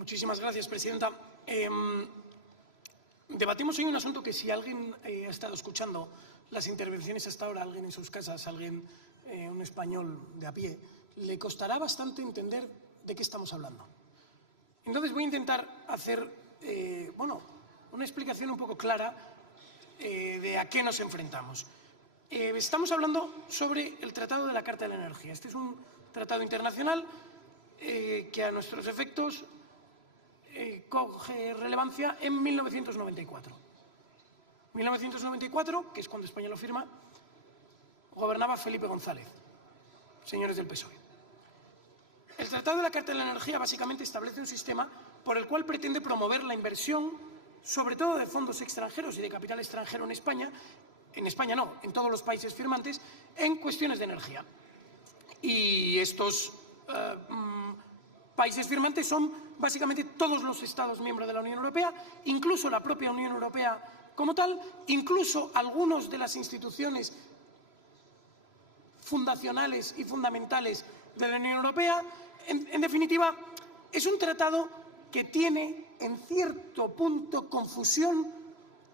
Muchísimas gracias, presidenta. Debatimos hoy un asunto que, si alguien ha estado escuchando las intervenciones hasta ahora, alguien en sus casas, un español de a pie, le costará bastante entender de qué estamos hablando. Entonces voy a intentar hacer una explicación un poco clara de a qué nos enfrentamos. Estamos hablando sobre el Tratado de la Carta de la Energía. Este es un tratado internacional que a nuestros efectos coge relevancia en 1994. 1994, que es cuando España lo firma, gobernaba Felipe González, señores del PSOE. El Tratado de la Carta de la Energía básicamente establece un sistema por el cual pretende promover la inversión, sobre todo de fondos extranjeros y de capital extranjero en España no, en todos los países firmantes, en cuestiones de energía. Y estos países firmantes son básicamente todos los Estados miembros de la Unión Europea, incluso la propia Unión Europea como tal, incluso algunas de las instituciones fundacionales y fundamentales de la Unión Europea. En definitiva, es un tratado que tiene en cierto punto confusión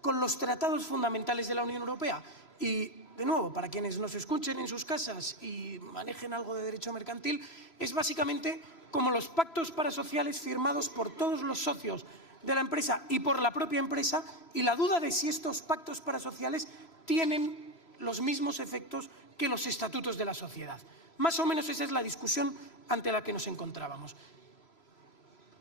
con los tratados fundamentales de la Unión Europea. Y, de nuevo, para quienes nos escuchen en sus casas y manejen algo de derecho mercantil, es básicamente como los pactos parasociales firmados por todos los socios de la empresa y por la propia empresa, y la duda de si estos pactos parasociales tienen los mismos efectos que los estatutos de la sociedad. Más o menos esa es la discusión ante la que nos encontrábamos.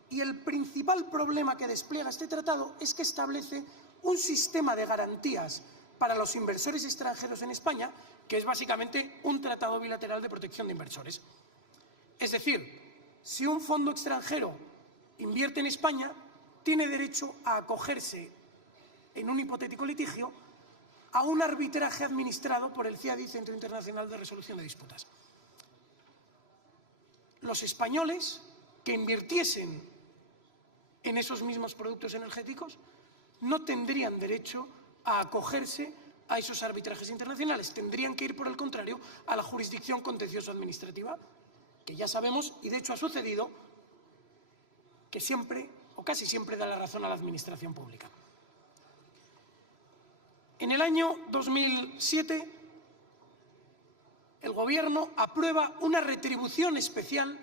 Y el principal problema que despliega este tratado es que establece un sistema de garantías para los inversores extranjeros en España, que es básicamente un tratado bilateral de protección de inversores. Es decir, si un fondo extranjero invierte en España, tiene derecho a acogerse en un hipotético litigio a un arbitraje administrado por el CIADI, Centro Internacional de Resolución de Disputas. Los españoles que invirtiesen en esos mismos productos energéticos no tendrían derecho a acogerse a esos arbitrajes internacionales. Tendrían que ir, por el contrario, a la jurisdicción contencioso-administrativa, que ya sabemos, y de hecho ha sucedido, que siempre o casi siempre da la razón a la administración pública. En el año 2007, el Gobierno aprueba una retribución especial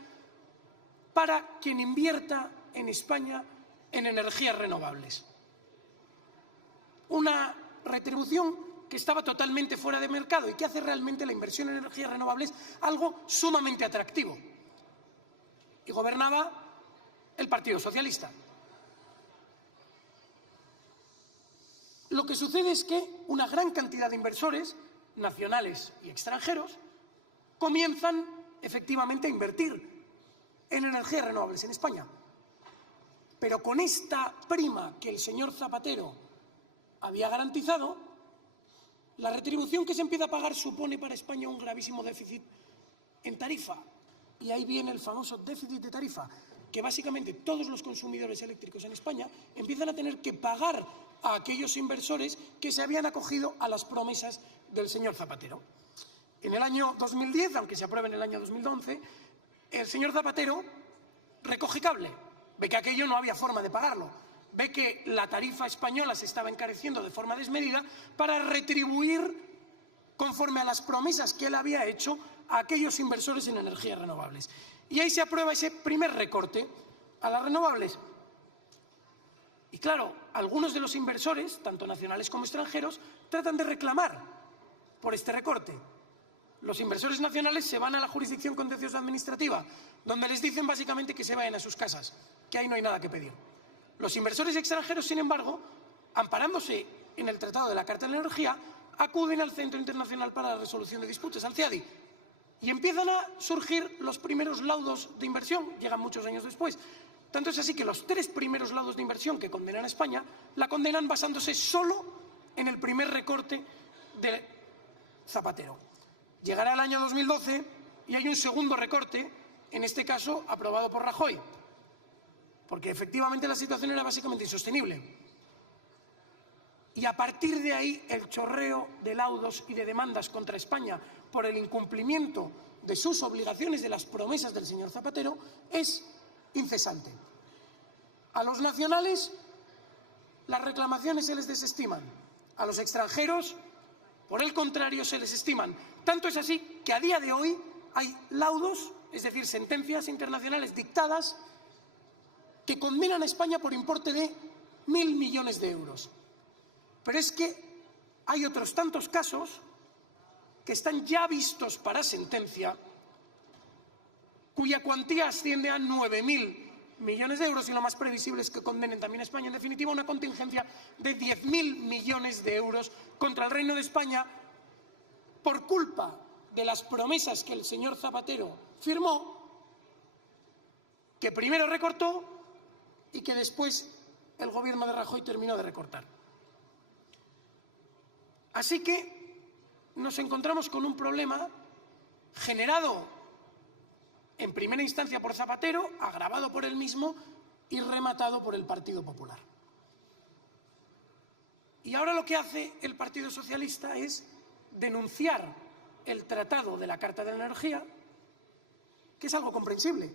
para quien invierta en España en energías renovables. Una retribución que estaba totalmente fuera de mercado y que hace realmente la inversión en energías renovables algo sumamente atractivo. Y gobernaba el Partido Socialista. Lo que sucede es que una gran cantidad de inversores, nacionales y extranjeros, comienzan efectivamente a invertir en energías renovables en España. Pero con esta prima que el señor Zapatero había garantizado, la retribución que se empieza a pagar supone para España un gravísimo déficit en tarifa. Y ahí viene el famoso déficit de tarifa, que básicamente todos los consumidores eléctricos en España empiezan a tener que pagar a aquellos inversores que se habían acogido a las promesas del señor Zapatero. En el año 2010, aunque se apruebe en el año 2011, el señor Zapatero recoge cable, ve que aquello no había forma de pagarlo, ve que la tarifa española se estaba encareciendo de forma desmedida para retribuir conforme a las promesas que él había hecho a aquellos inversores en energías renovables. Y ahí se aprueba ese primer recorte a las renovables. Y claro, algunos de los inversores, tanto nacionales como extranjeros, tratan de reclamar por este recorte. Los inversores nacionales se van a la jurisdicción contencioso administrativa, donde les dicen básicamente que se vayan a sus casas, que ahí no hay nada que pedir. Los inversores extranjeros, sin embargo, amparándose en el Tratado de la Carta de la Energía, acuden al Centro Internacional para la Resolución de Disputas, al CIADI, y empiezan a surgir los primeros laudos de inversión, llegan muchos años después. Tanto es así que los 3 primeros laudos de inversión que condenan a España, la condenan basándose solo en el primer recorte de Zapatero. Llegará el año 2012 y hay un segundo recorte, en este caso aprobado por Rajoy, porque efectivamente la situación era básicamente insostenible. Y a partir de ahí el chorreo de laudos y de demandas contra España por el incumplimiento de sus obligaciones, de las promesas del señor Zapatero, es incesante. A los nacionales las reclamaciones se les desestiman, a los extranjeros, por el contrario, se les estiman. Tanto es así que a día de hoy hay laudos, es decir, sentencias internacionales dictadas que condenan a España por importe de 1.000 millones de euros. Pero es que hay otros tantos casos que están ya vistos para sentencia, cuya cuantía asciende a 9.000 millones de euros, y lo más previsible es que condenen también a España, en definitiva, una contingencia de 10.000 millones de euros contra el Reino de España por culpa de las promesas que el señor Zapatero firmó, que primero recortó y que después el gobierno de Rajoy terminó de recortar. Así que nos encontramos con un problema generado en primera instancia por Zapatero, agravado por él mismo y rematado por el Partido Popular. Y ahora lo que hace el Partido Socialista es denunciar el Tratado de la Carta de la Energía, que es algo comprensible,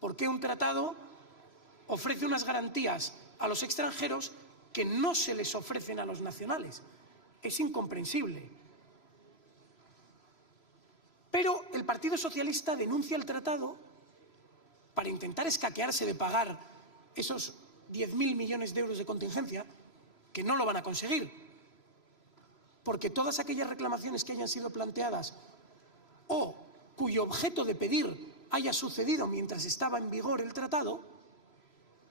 porque un tratado ofrece unas garantías a los extranjeros que no se les ofrecen a los nacionales. Es incomprensible. Pero el Partido Socialista denuncia el tratado para intentar escaquearse de pagar esos 10.000 millones de euros de contingencia, que no lo van a conseguir, porque todas aquellas reclamaciones que hayan sido planteadas o cuyo objeto de pedir haya sucedido mientras estaba en vigor el tratado,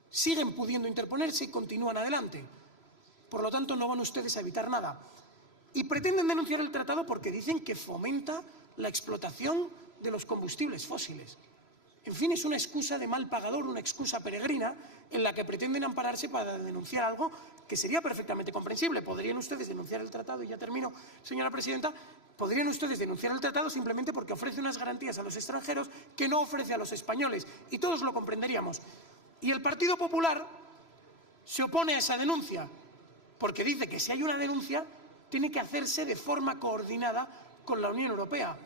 siguen pudiendo interponerse y continúan adelante. Por lo tanto, no van ustedes a evitar nada. Y pretenden denunciar el tratado porque dicen que fomenta la explotación de los combustibles fósiles. En fin, es una excusa de mal pagador, una excusa peregrina en la que pretenden ampararse para denunciar algo que sería perfectamente comprensible. Podrían ustedes denunciar el tratado, y ya termino, señora presidenta, podrían ustedes denunciar el tratado simplemente porque ofrece unas garantías a los extranjeros que no ofrece a los españoles, y todos lo comprenderíamos. Y el Partido Popular se opone a esa denuncia porque dice que si hay una denuncia tiene que hacerse de forma coordinada con la Unión Europea.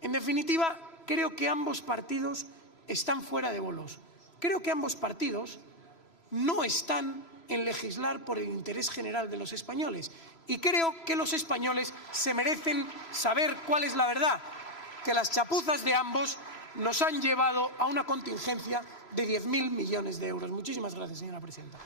En definitiva, creo que ambos partidos están fuera de bolos. Creo que ambos partidos no están en legislar por el interés general de los españoles. Y creo que los españoles se merecen saber cuál es la verdad, que las chapuzas de ambos nos han llevado a una contingencia de 10.000 millones de euros. Muchísimas gracias, señora presidenta.